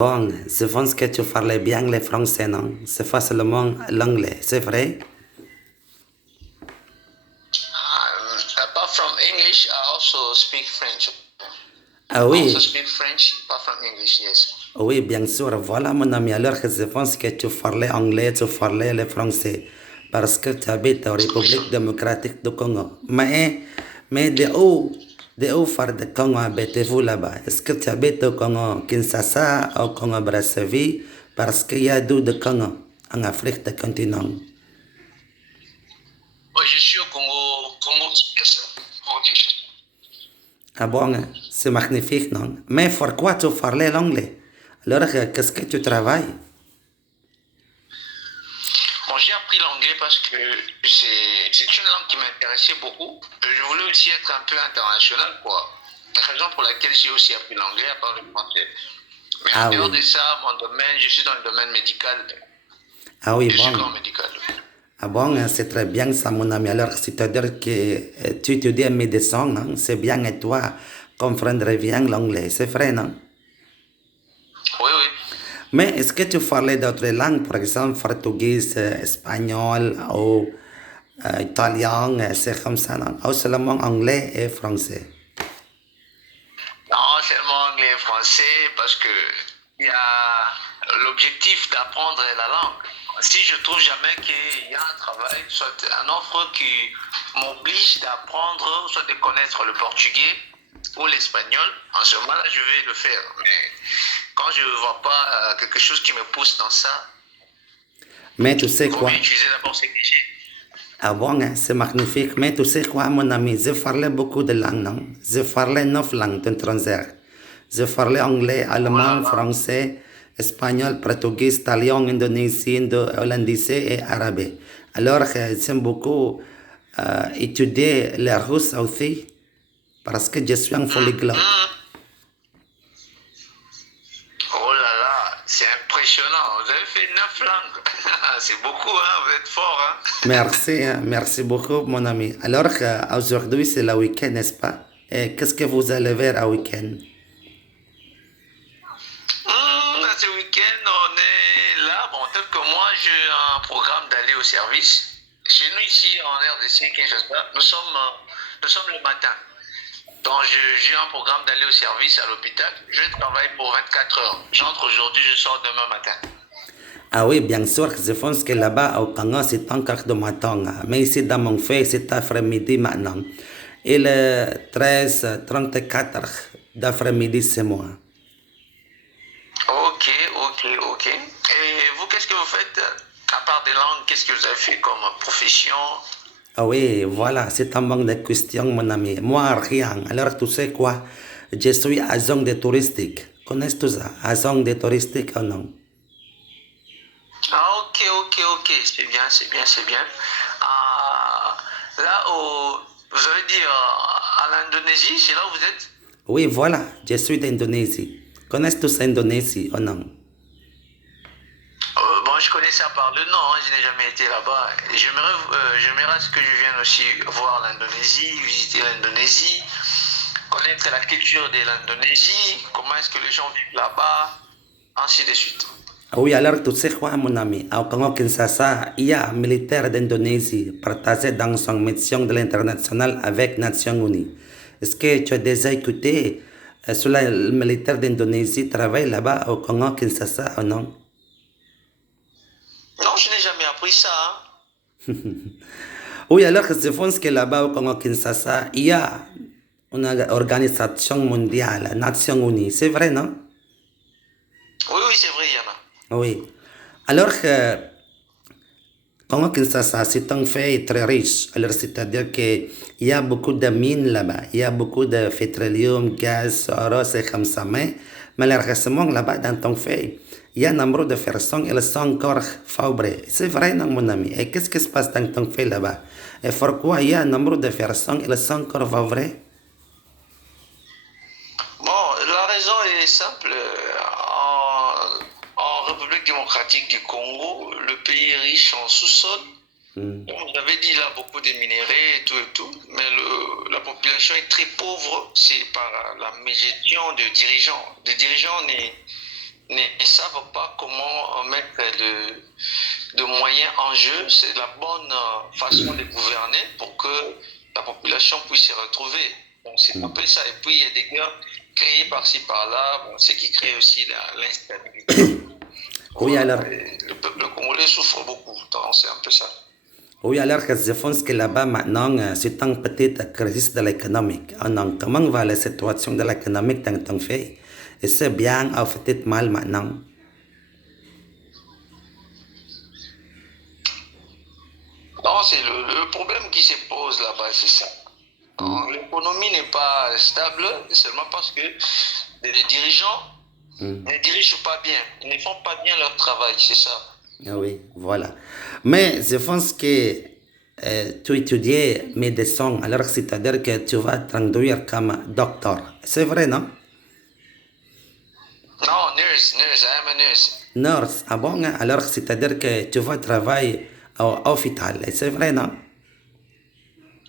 Bon, je pense que tu parlais bien le français, non? C'est pas seulement l'anglais, c'est vrai? Apart from English, I also speak French. Ah I also oui, speak French apart from English, yes. oui, bien sûr. Voilà, mon ami. Alors, je pense que tu parlais anglais, tu parlais le français. Parce que tu habites en Oui. République démocratique du Congo. Mais de où faire de Congo habitez-vous là-bas? Est-ce que tu habites au Congo Kinshasa, au Congo Brazzaville? Parce qu'il y a deux de Congo en Afrique du continent. Moi, je suis au Congo-Kinshasa. Congo-Kinshasa. Ah bon, c'est magnifique, non? Mais pourquoi tu parlais l'anglais? Alors, qu'est-ce que tu travailles? Bon, j'ai appris l'anglais parce que c'est une langue qui m'intéressait beaucoup. Je voulais aussi être un peu international, quoi. La raison pour laquelle j'ai aussi appris l'anglais à part le français. Mais en Ah dehors de oui. ça, mon domaine, je suis dans le domaine médical. Ah oui, Je suis bon. corps médical. Ah bon, c'est très bien ça, mon ami. Alors, c'est-à-dire que tu étudies en médecine, non? C'est bien et toi comprendrais bien l'anglais, c'est vrai, non? Oui, oui. Mais est-ce que tu parlais d'autres langues, par exemple, portugais, espagnol ou italien, c'est comme ça, non? Ou seulement anglais et français? Non, seulement anglais et français parce que il y a l'objectif d'apprendre la langue. Si je trouve jamais qu'il y a un travail, soit un offre qui m'oblige d'apprendre, soit de connaître le portugais ou l'espagnol, en ce moment-là, je vais le faire. Mais quand je ne vois pas quelque chose qui me pousse dans ça, Mais tu il sais vaut mieux quoi? utiliser d'abord ce que j'ai. Ah bon, hein, c'est magnifique. Mais tu sais quoi, mon ami, je parlais beaucoup de langues, non? Je parlais 9 langues étrangères. Je parlais anglais, Oh là allemand, là. français, espagnol, portugais, italien, indonésien, hollandais et arabe. Alors, j'aime beaucoup étudier le russe aussi, parce que je suis un polyglotte. Mhm. Oh là là, c'est impressionnant. Vous avez fait 9 langues. C'est beaucoup, hein? Vous êtes fort, hein? Merci, hein, merci beaucoup, mon ami. Alors, aujourd'hui, c'est le week-end, n'est-ce pas? Et qu'est-ce que vous allez faire au week-end? Ce week-end, on est là. Bon, tel que moi, j'ai un programme d'aller au service. Chez nous, ici, en RDC, Kinshasa, nous sommes le matin. Donc, j'ai un programme d'aller au service à l'hôpital. Je travaille pour 24 heures. J'entre aujourd'hui, je sors demain matin. Ah oui, bien sûr, je pense que là-bas au Congo, c'est encore de matin. Mais ici, dans mon fait, c'est après-midi maintenant. Il est 13h34 d'après-midi, c'est moi. Ok, ok, ok. Et vous, qu'est-ce que vous faites à part des langues? Qu'est-ce que vous avez fait comme profession? Ah oui, voilà, c'est un manque de questions, mon ami. Moi, rien. Alors, tu sais quoi? Je suis agent de touristique. Connais-tu ça? Agent de touristique ou non? Ah, ok, ok, ok. C'est bien, c'est bien, c'est bien. Ah, là, vous avez dit à l'Indonésie, c'est là où vous êtes? Oui, voilà, je suis d'Indonésie. Connais-tu ça, Indonésie ou non? Bon, je connais ça par le nom, hein, je n'ai jamais été là-bas. J'aimerais à ce que je vienne aussi voir l'Indonésie, visiter l'Indonésie, connaître la culture de l'Indonésie, comment est-ce que les gens vivent là-bas, ainsi de suite. Oui, alors tu sais quoi, mon ami? Au Congo Kinshasa, il y a un militaire d'Indonésie partagé dans son mission de l'international avec Nations Unies. Est-ce que tu as déjà écouté sur le militaire d'Indonésie travaille là-bas au Congo Kinshasa ou non? Non, je n'ai jamais appris ça, hein. Oui, alors je pense que là-bas au Congo Kinshasa, il y a une organisation mondiale, Nations Unies. C'est vrai, non? Oui, oui, c'est vrai, il y en a. Oui. Alors, Congo Kinshasa, c'est un fait très riche. Alors, c'est-à-dire qu'il y a beaucoup de mines là-bas. Il y a beaucoup de pétrolium, gaz, or, c'est comme ça. Mais malheureusement, là-bas, dans ton fait, il y a un nombre de personnes, elles sont encore pauvres. C'est vrai, non, mon ami? Et qu'est-ce qui se passe dans ton fait là-bas? Et pourquoi il y a un nombre de personnes, elles sont encore pauvres? Bon, la raison est simple. En République démocratique du Congo, le pays est riche en sous-sol. Hmm. Bon, j'avais dit là beaucoup de minerais et tout, mais la population est très pauvre. C'est par la mégestion de dirigeants. Les dirigeants ne savent pas comment mettre de moyens en jeu. C'est la bonne façon de gouverner pour que la population puisse se retrouver. Donc c'est un peu ça. Et puis il y a des guerres créées par-ci par-là, bon, ce qui crée aussi l'instabilité. Oui, alors, Le peuple congolais souffre beaucoup. Donc c'est un peu ça. oui, alors que je pense que là-bas maintenant, c'est une petite crise de l'économie. Donc, comment va la situation de l'économie dans ton pays? Et c'est bien ou peut-être mal maintenant? Non, c'est le problème qui se pose là-bas, c'est ça. L'économie n'est pas stable seulement parce que les dirigeants ne dirigent pas bien, ils ne font pas bien leur travail, c'est ça. Ah oui, voilà. Mais je pense que tu étudies médecine, alors c'est-à-dire que tu vas traduire comme docteur. C'est vrai, non? Non, nurse, I am a nurse. Nurse, ah bon? Alors c'est-à-dire que tu vas travailler au hôpital. C'est vrai, non?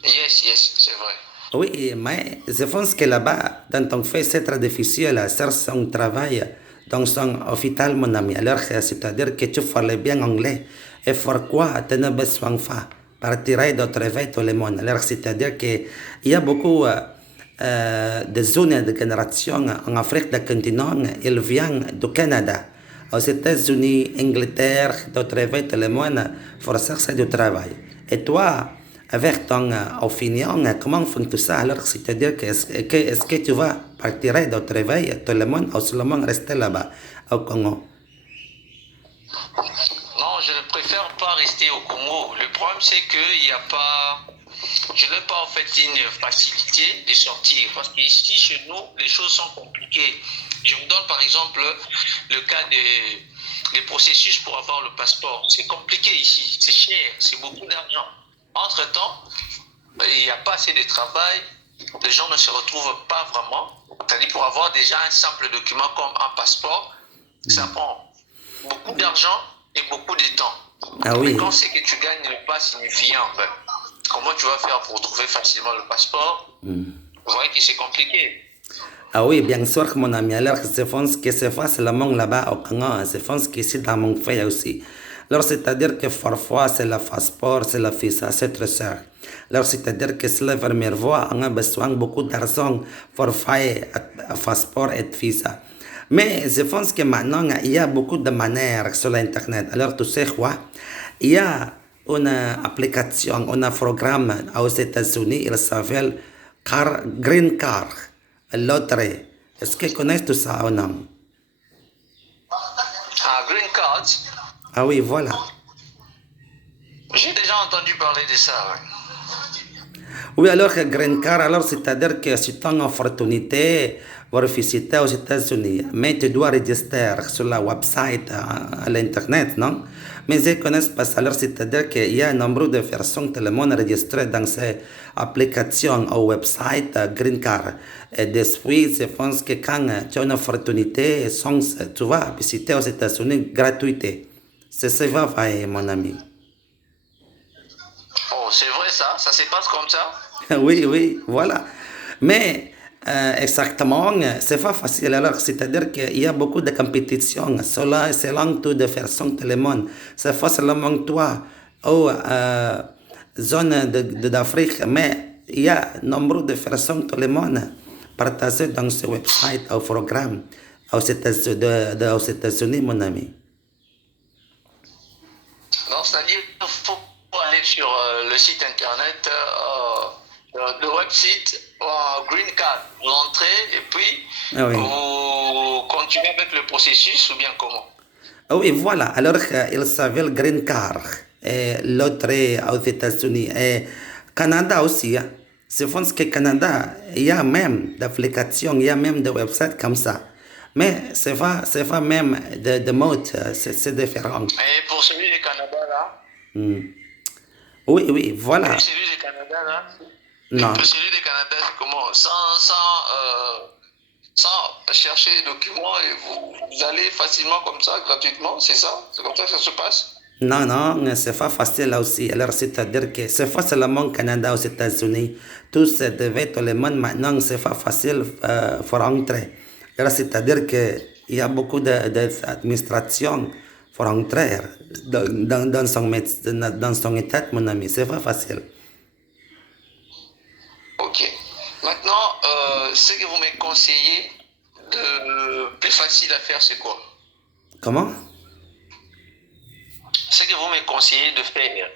Yes, c'est vrai. Oui, mais je pense que là-bas, dans ton fait, c'est très difficile à faire son travail dans son hôpital, mon ami. Alors, c'est-à-dire que tu parles bien anglais. Et pourquoi tu n'as besoin pas partir de travailler tout le monde? Alors, c'est-à-dire qu'il y a beaucoup de zones de génération en Afrique du continent. Ils viennent du Canada, aux États-Unis, Angleterre, de travailler tout le monde pour chercher du travail. Et toi, avec ton opinion, comment font tout ça? Alors, c'est-à-dire que est-ce que tu vas partir de travail tout le monde ou seulement rester là-bas au Congo? Non, je ne préfère pas rester au Congo. Le problème, c'est qu'il n'y a pas. Je n'ai pas en fait une facilité de sortir parce qu'ici, chez nous, les choses sont compliquées. Je vous donne par exemple le cas des processus pour avoir le passeport. C'est compliqué ici, c'est cher, c'est beaucoup d'argent. Entre-temps, il n'y a pas assez de travail, les gens ne se retrouvent pas vraiment. C'est-à-dire pour avoir déjà un simple document comme un passeport, ça prend beaucoup d'argent et beaucoup de temps. Ah Mais oui. quand c'est que tu gagnes n'est pas signifiant, ben, comment tu vas faire pour trouver facilement le passeport? Vous voyez que c'est compliqué. Ah oui, bien sûr, mon ami. Alors, je pense que c'est facilement là-bas au Congo. Je pense que c'est dans mon pays aussi. Alors, c'est-à-dire que parfois, c'est le passeport, c'est le visa, c'est très cher. Alors, c'est-à-dire que c'est la première fois, on a besoin de beaucoup d'argent pour faire un passeport et visa. Mais je pense que maintenant, il y a beaucoup de manières sur l'Internet. Alors, tu sais quoi? Il y a une application, un programme aux États-Unis, il s'appelle Green Card, loterie. Est-ce que tu connais tout ça ou non? Ah, Green Card, Ah oui, voilà. j'ai déjà entendu parler de ça. Ouais. Oui, alors que Green Card, alors c'est-à-dire que c'est une opportunité pour visiter aux États-Unis. Mais tu dois enregistrer sur la website à l'Internet, non? Mais je connais pas ça. Alors c'est-à-dire qu'il y a un nombre de personnes tout le monde enregistrées dans ces applications au website Green Card. Et depuis, je pense que quand tu as une opportunité, tu vas visiter aux États-Unis gratuité. C'est ça va faire, mon ami. Oh, c'est vrai ça? Ça se passe comme ça? Oui, oui, voilà. Mais exactement, c'est pas facile. Alors, c'est-à-dire qu'il y a beaucoup de compétition. Cela, c'est l'entour de faire son tout le monde. C'est pas seulement toi ou zone d'Afrique, mais il y a nombre de personnes tout le monde partagées dans ce website au programme aux États-Unis, mon ami. Non, c'est-à-dire qu'il faut aller sur le site internet, le website Green Card. Vous entrez et puis Ah oui. vous continuez avec le processus ou bien comment? Ah oui, voilà. Alors, il s'appelle Green Card. Et l'autre est aux États-Unis. Et Canada aussi. Hein. Je pense que Canada, il y a même d'applications, il y a même de websites comme ça. Mais c'est pas même de mode, c'est différent. Et pour celui du Canada là, Oui, oui, voilà. et celui du Canada là, Non. pour celui du Canada, c'est comment? Sans chercher les documents et vous allez facilement comme ça, gratuitement, c'est ça? C'est comme ça que ça se passe? Non, non, c'est pas facile là aussi. Alors, c'est-à-dire que c'est pas seulement au Canada, aux États-Unis. Tous devait tout le monde maintenant, c'est pas facile pour entrer. Alors, c'est-à-dire que Il y a beaucoup d'administration pour entrer dans son état, mon ami. C'est pas facile. Ok. Maintenant, ce que vous me conseillez de plus facile à faire, c'est quoi? Comment? Ce que vous me conseillez de faire,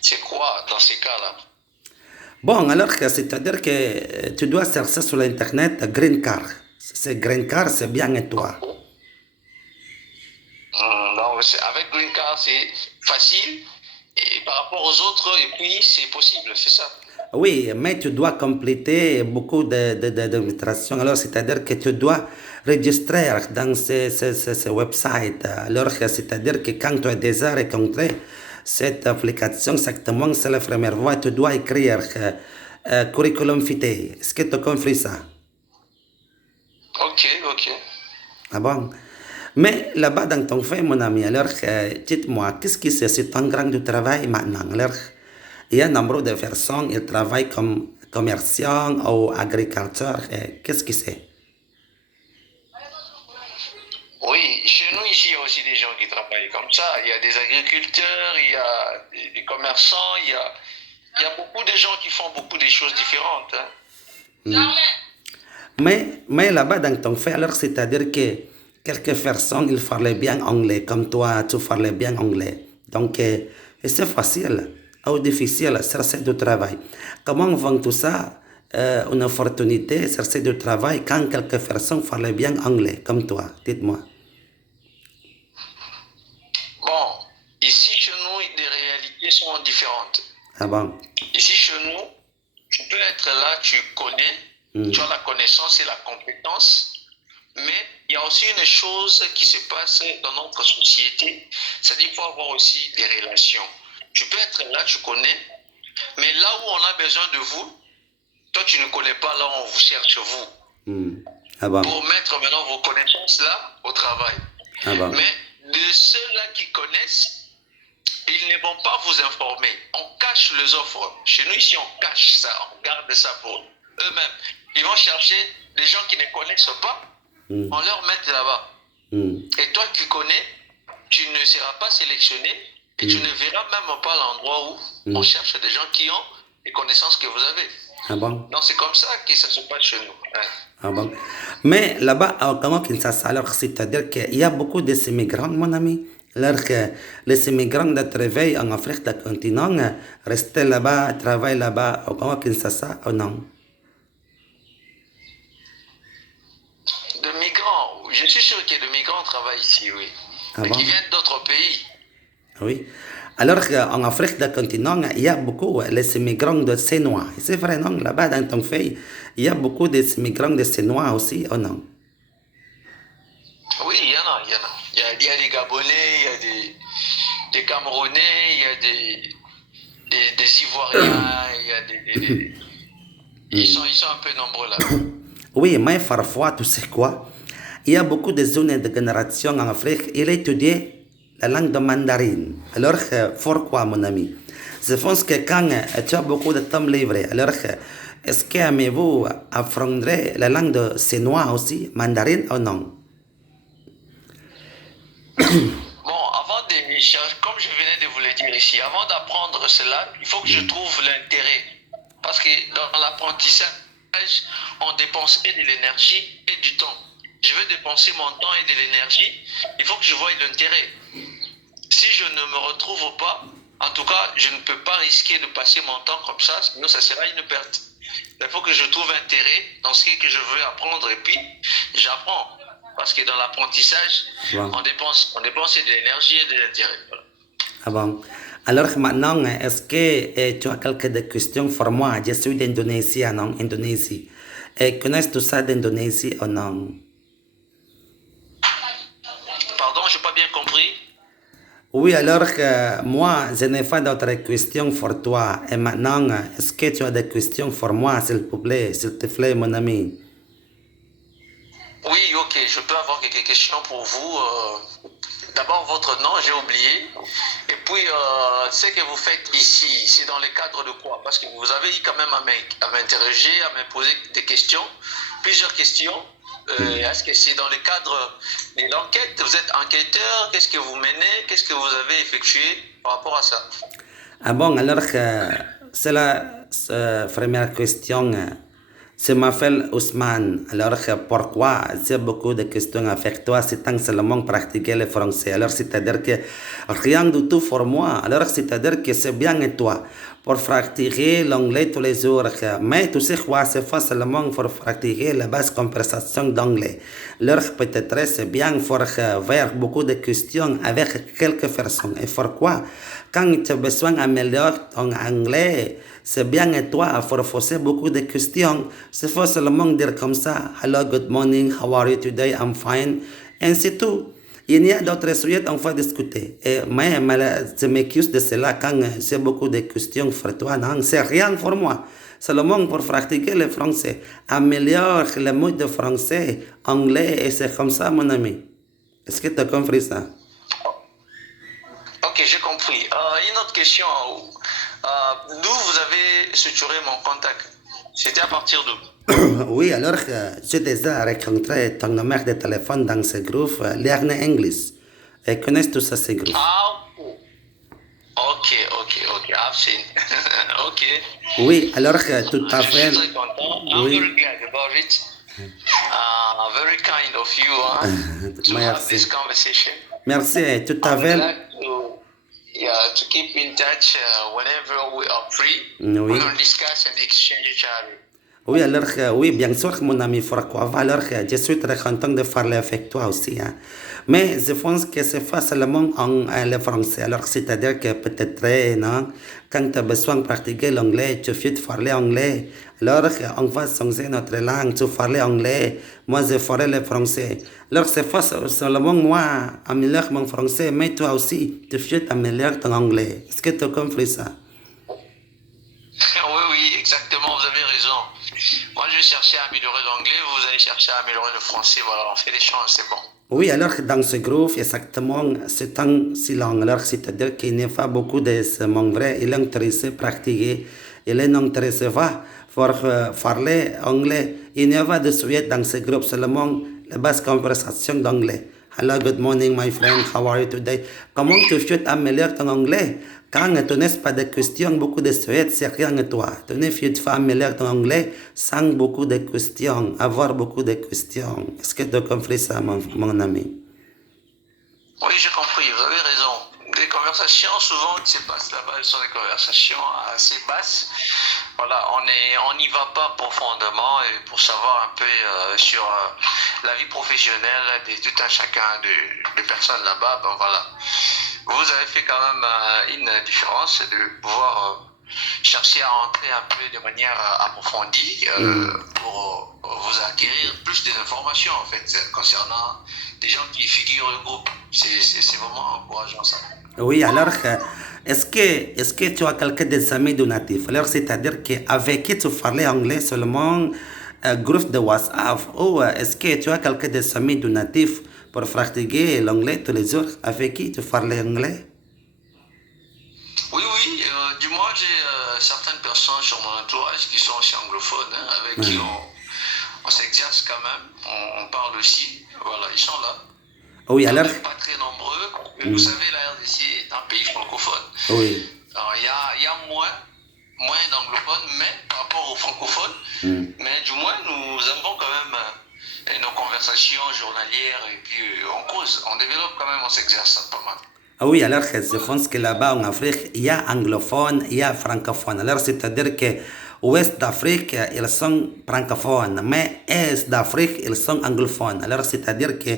c'est quoi dans ces cas-là? Bon, alors, c'est-à-dire que tu dois chercher sur l'Internet Green Car. C'est Green Car, c'est bien et toi. Donc, avec Green Card, c'est facile. Et par rapport aux autres, et puis c'est possible, c'est ça? Oui, mais tu dois compléter beaucoup d'administration. Alors, c'est-à-dire que tu dois registrer dans ces websites. Alors, c'est-à-dire que quand tu as déjà rencontré cette application, exactement, c'est la première fois, tu dois écrire curriculum vitae. Est-ce que tu as compris ça? Ok, ok. Ah bon? Mais là-bas, dans ton fait, mon ami, alors, dites-moi, qu'est-ce que c'est un grand du travail maintenant? Alors, il y a un nombre de personnes qui travaillent comme commerçants ou agriculteurs. Qu'est-ce que c'est? Oui, chez nous ici, il y a aussi des gens qui travaillent comme ça. Il y a des agriculteurs, il y a des commerçants, il y a beaucoup de gens qui font beaucoup de choses différentes. Hein. Mais là-bas, dans ton fait, alors, c'est-à-dire que quelques personnes, ils parlaient bien anglais, comme toi, tu parlais bien anglais. Donc, c'est facile ou difficile chercher du travail. Comment vend tout ça? Une opportunité, chercher du travail quand quelques personnes parlaient bien anglais, comme toi? Dites-moi. Bon, ici chez nous, les réalités sont différentes. Ah bon? Ici chez nous, tu peux être là, tu connais, tu as la connaissance et la compétence, mais il y a aussi une chose qui se passe dans notre société, c'est-à-dire qu'il faut avoir aussi des relations. Tu peux être là, tu connais, mais là où on a besoin de vous, toi tu ne connais pas là où on vous cherche vous. Ah bon? Pour mettre maintenant vos connaissances là au travail. Ah bon? Mais de ceux-là qui connaissent, ils ne vont pas vous informer. On cache les offres. Chez nous ici, on cache ça, on garde ça pour eux-mêmes. Ils vont chercher des gens qui ne connaissent pas, on leur met là-bas. Et toi qui connais, tu ne seras pas sélectionné et tu ne verras même pas l'endroit où on cherche des gens qui ont les connaissances que vous avez. Ah bon? Donc c'est comme ça que ça se passe chez nous. Ouais. Ah bon? Mais là-bas, au Congo-Kinshasa, alors c'est-à-dire qu'il y a beaucoup d'immigrants, mon ami. Alors que les immigrants de travail en Afrique du continent, rester là-bas, travailler là-bas au Congo-Kinshasa ou non? De migrants, je suis sûr que de migrants travaillent ici, oui. Ah Mais bon? qui viennent d'autres pays. Oui. Alors qu'en Afrique du continent, il y a beaucoup les immigrants de Sénois. C'est vrai, non? Là-bas, dans ton pays, il y a beaucoup d'immigrants de Sénois aussi, ou non? Oui, il y en a, il y en a. Il y a des Gabonais, il y a des Camerounais, il y a des Ivoiriens, il y a des... Ils sont un peu nombreux là. Oui, mais parfois, tu sais quoi? Il y a beaucoup de jeunes de génération en Afrique, ils étudient la langue de mandarine. Alors, pourquoi, mon ami? Je pense que quand tu as beaucoup de temps libre, alors, est-ce que aimez-vous apprendre la langue de sénois aussi, mandarine ou non? Bon, avant de, comme je venais de vous le dire ici, avant d'apprendre cela, il faut que je trouve l'intérêt. Parce que dans l'apprentissage, on dépense et de l'énergie et du temps. Je veux dépenser mon temps et de l'énergie, il faut que je voie l'intérêt. Si je ne me retrouve pas, en tout cas, je ne peux pas risquer de passer mon temps comme ça, sinon ça sera une perte. Il faut que je trouve intérêt dans ce que je veux apprendre et puis j'apprends. Parce que dans l'apprentissage, Bon. on dépense de l'énergie et de l'intérêt. Voilà. Ah bon. Alors maintenant, est-ce que tu as quelques questions pour moi? Je suis d'Indonésie, non? Indonésie. Connais-tu ça d'Indonésie ou non? Pardon, je n'ai pas bien compris. Oui, alors moi, je n'ai pas d'autres questions pour toi. Et maintenant, est-ce que tu as des questions pour moi, s'il te plaît, mon ami? Oui, ok, je peux avoir quelques questions pour vous. D'abord, votre nom, j'ai oublié. Et puis, ce que vous faites ici, c'est dans le cadre de quoi? Parce que vous avez eu quand même à m'interroger, à me poser des questions, plusieurs questions. Est-ce que c'est dans le cadre de l'enquête? Vous êtes enquêteur? Qu'est-ce que vous menez? Qu'est-ce que vous avez effectué par rapport à ça? Ah bon, alors, c'est la première question. Je m'appelle Ousmane. Alors, pourquoi j'ai beaucoup de questions avec toi, c'est tant seulement pratiquer le français. Alors, c'est-à-dire que rien du tout pour moi. Alors, c'est-à-dire que c'est bien et toi pour pratiquer l'anglais tous les jours. Mais tu sais quoi, c'est pas seulement pour pratiquer la base conversation d'anglais. Alors, peut-être c'est bien pour faire beaucoup de questions avec quelques personnes. Et pourquoi? Quand tu as besoin d'améliorer ton anglais, c'est bien et toi, pour poser beaucoup de questions. C'est faut seulement dire comme ça, hello, good morning, how are you today, I'm fine, et c'est tout. Il y a d'autres sujets qu'on va discuter. Mais je m'excuse de cela quand j'ai beaucoup de questions pour toi. Non, c'est rien pour moi. Seulement pour pratiquer le français. Améliore le mot de français, anglais, et c'est comme ça, mon ami. Est-ce que tu as compris ça? Ok, j'ai compris. Une autre question. D'où vous avez structuré mon contact? C'était à partir d'où? Oui, alors j'ai déjà rencontré ton numéro de téléphone dans ce groupe Learn English. Et connais tout ça, ce groupe? Ah, ok. I've seen. Ok. Oui, alors tout à Je suis fait. très content. I'm Oui, very glad about it. Very kind of you to have this merci. conversation. Merci, tout à I'm fait. glad to keep in touch whenever we are free. We Oui. can discuss and exchange each other. Oui, alors, oui, bien sûr, mon ami Farquhar. Alors, je suis très content de parler avec toi aussi. Hein. Mais je pense que c'est pas seulement en le français. Alors, c'est-à-dire que peut-être, non, quand tu as besoin de pratiquer l'anglais, tu fais parler anglais. Alors, on va changer notre langue, tu parles anglais. Moi, je ferai le français. Alors, c'est pas seulement moi améliorer mon français, mais toi aussi, tu fais améliorer ton anglais. Est-ce que tu as compris ça? Oui, exactement, vous avez raison. Moi, je cherchais à améliorer l'anglais, vous allez chercher à améliorer le français. Voilà, on fait l'échange, c'est bon. Oui, alors dans ce groupe, exactement, c'est un silence. Alors, c'est-à-dire qu'il n'y a pas beaucoup de membres. Il est intéressé à pratiquer. Il est intéressé pas pour parler anglais. Il n'y a pas de sujet dans ce groupe, seulement la basse conversation d'anglais. Hello, good morning, my friend. How are you today? Comment tu fais améliorer ton anglais? Quand tu n'as pas de questions, beaucoup de sujets, c'est rien de toi. Tu ne fais pas améliorer ton anglais sans beaucoup de questions, avoir beaucoup de questions. Est-ce que tu as compris ça, mon ami? Oui, j'ai compris, vous avez raison. Des conversations, souvent, qui se passent là-bas, elles sont des conversations assez basses. Voilà, on n'y va pas profondément et pour savoir un peu sur la vie professionnelle de tout un chacun de personnes là-bas, ben voilà. Vous avez fait quand même une différence de pouvoir chercher à entrer un peu de manière approfondie pour vous acquérir plus d'informations en fait concernant des gens qui figurent au groupe. C'est vraiment encourageant ça. Oui, alors, est-ce que tu as quelques des amis de natifs? Alors, c'est-à-dire qu'avec qui tu parlais anglais seulement, groupe de WhatsApp, ou est-ce que tu as quelques des amis de natifs pour pratiquer l'anglais tous les jours? Avec qui tu parlais anglais? Oui, du moins j'ai certaines personnes sur mon entourage qui sont aussi anglophones, hein, avec qui on s'exerce quand même, on parle aussi, voilà, ils sont là. Oui, Quand alors, même pas très nombreux, vous savez, la RDC est un pays francophone. oui. Alors il y a moins d'anglophones, mais par rapport aux francophones, mais du moins nous avons quand même nos conversations journalières et puis on cause, on développe quand même, on s'exerce pas mal. Ah oui, alors je pense que là-bas en Afrique, il y a anglophone, il y a francophone. Alors c'est-à-dire que Ouest d'Afrique, ils sont francophones, mais Est d'Afrique, ils sont anglophones. Alors c'est-à-dire que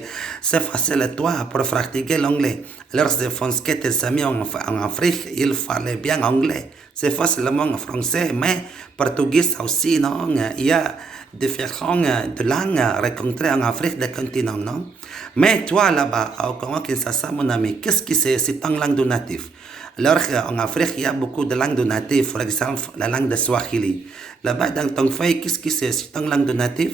c'est facile toi pour pratiquer l'anglais. Alors je pense que tes amis en Afrique, ils parlent bien anglais. C'est facilement en français, mais portugais aussi, non? Il y a différentes langues rencontrées en Afrique du continent, non? Mais toi là-bas, au Congo-Kinshasa, mon ami, qu'est-ce que c'est ton langue de natif? Alors en Afrique, il y a beaucoup de langues de natif, par exemple la langue de Swahili. Là-bas, dans ton pays, qu'est-ce que c'est ton langue de natif?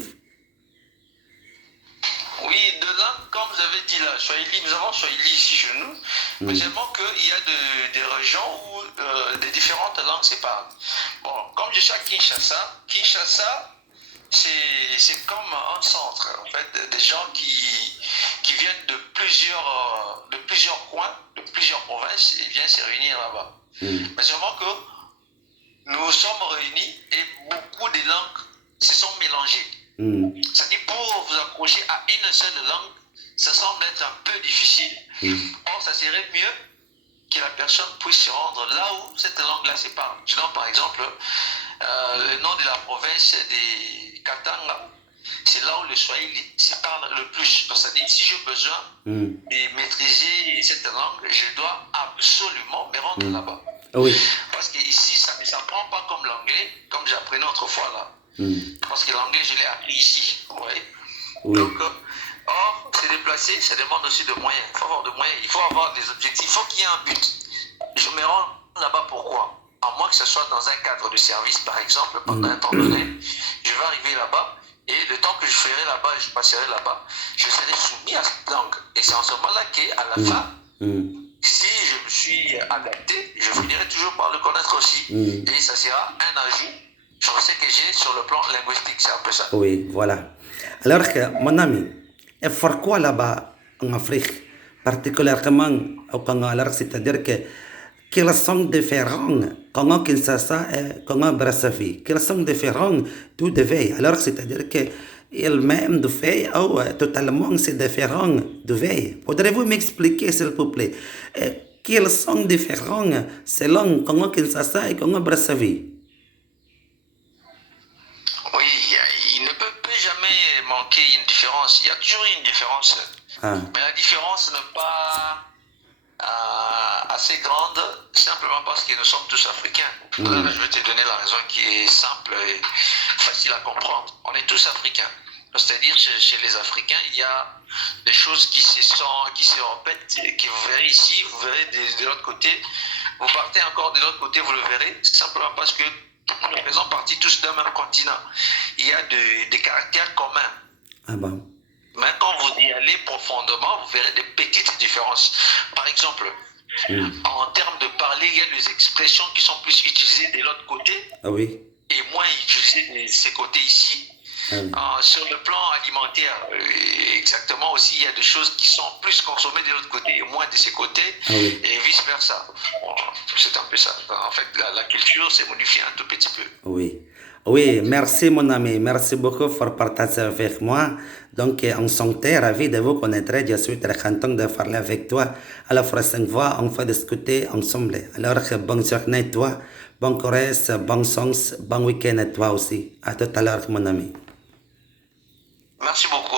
Oui, de langue, comme vous avez dit là, Swahili, nous avons Swahili ici chez nous, mais seulement qu'il y a des régions où des différentes langues se parlent. Bon, comme je suis à Kinshasa, c'est comme un centre, en fait, des gens qui viennent de plusieurs coins, de plusieurs provinces et viennent se réunir là-bas. Mais seulement que nous sommes réunis et beaucoup de langues se sont mélangées. C'est-à-dire pour vous accrocher à une seule langue, ça semble être un peu difficile. Or, ça serait mieux que la personne puisse se rendre là où cette langue-là se parle. Je donne par exemple le nom de la province de Katanga. C'est là où le Swahili se parle le plus. C'est-à-dire, si j'ai besoin de maîtriser cette langue, je dois absolument me rendre là-bas. Oui. Parce qu'ici, ça ne s'apprend pas comme l'anglais, comme j'apprenais autrefois là. Parce que l'anglais, je l'ai appris ici. Oui. Donc, or, se déplacer, ça demande aussi de moyens. Il faut avoir de moyens, il faut avoir des objectifs, il faut qu'il y ait un but. Je me rends là-bas pourquoi? À moins que ce soit dans un cadre de service, par exemple, pendant un temps donné, je vais arriver là-bas et le temps que je ferai là-bas et je passerai là-bas, je serai soumis à cette langue. Et c'est en ce moment-là qu'à la fin, si je me suis adapté, je finirai toujours par le connaître aussi. Et ça sera un ajout sur ce que j'ai sur le plan linguistique, c'est un peu ça. Oui, voilà. Alors, mon ami, et pourquoi là-bas en Afrique, particulièrement au Congo, alors c'est-à-dire que qu'ils sont différents, Congo Kinshasa et Congo Brazzaville, qu'ils sont différents tout de veille. Alors c'est-à-dire que ils-mêmes de veille, totalement c'est différent de veille. Pourriez-vous m'expliquer s'il vous plaît, qu'ils sont différents selon Congo Kinshasa et Congo Brazzaville? Oui, il ne peut jamais manquer une différence. Il y a toujours une différence. Mais la différence n'est pas assez grande, simplement parce que nous sommes tous africains. Là, je vais te donner la raison qui est simple et facile à comprendre. On est tous africains. C'est-à-dire chez les Africains, il y a des choses qui se répètent, que vous verrez ici, vous verrez de l'autre côté. Vous partez encore de l'autre côté, vous le verrez, simplement parce que nous faisons partie tous d'un même continent. Il y a des caractères communs. Ah bon? Mais quand vous y allez profondément, vous verrez des petites différences. Par exemple, en termes de parler, il y a des expressions qui sont plus utilisées de l'autre côté et moins utilisées de ces côtés ici. Sur le plan alimentaire, exactement aussi, il y a des choses qui sont plus consommées de l'autre côté et moins de ces côtés, et vice-versa. Bon, c'est un peu ça. En fait, la culture s'est modifiée un tout petit peu. Oui, merci mon ami, merci beaucoup pour partager avec moi. Donc, on s'est ravi de vous connaître. Je suis très content de parler avec toi. À la prochaine fois, on va discuter ensemble. Alors, bonne journée à toi, bon courage, bon sens, bon week-end à toi aussi. À tout à l'heure, mon ami. Merci beaucoup.